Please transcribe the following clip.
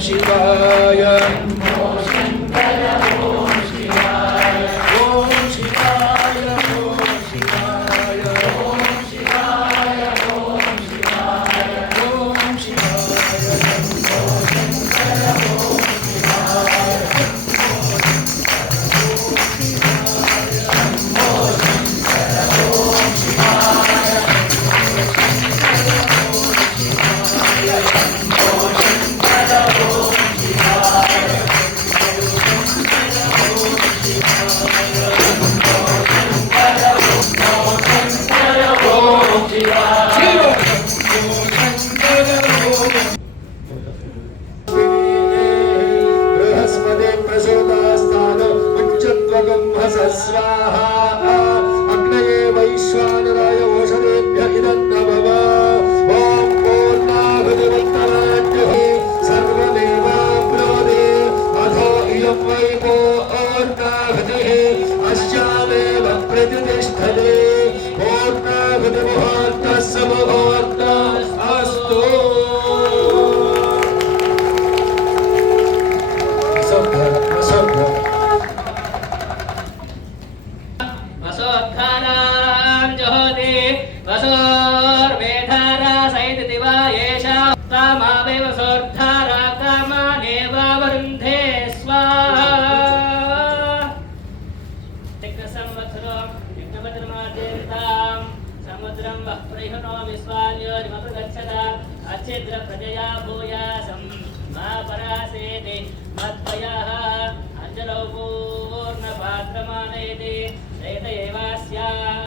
शिवाय स्वाहा अग्नये वैश्वानराय ओषधेभ्य इदं नमः ॐ पूर्णाहुतिवत्तराज्ञः सर्वमेवाप्नोति अथो इयं वै पूर्णाहुतिः अस्यामेव प्रतिष्ठते पूर्णाहुतिमुहूर्तस्य मुहूर्तः अस्तु अच्छेद्र प्रजया भूयासं मा परासेते मत्पयः अंजलौ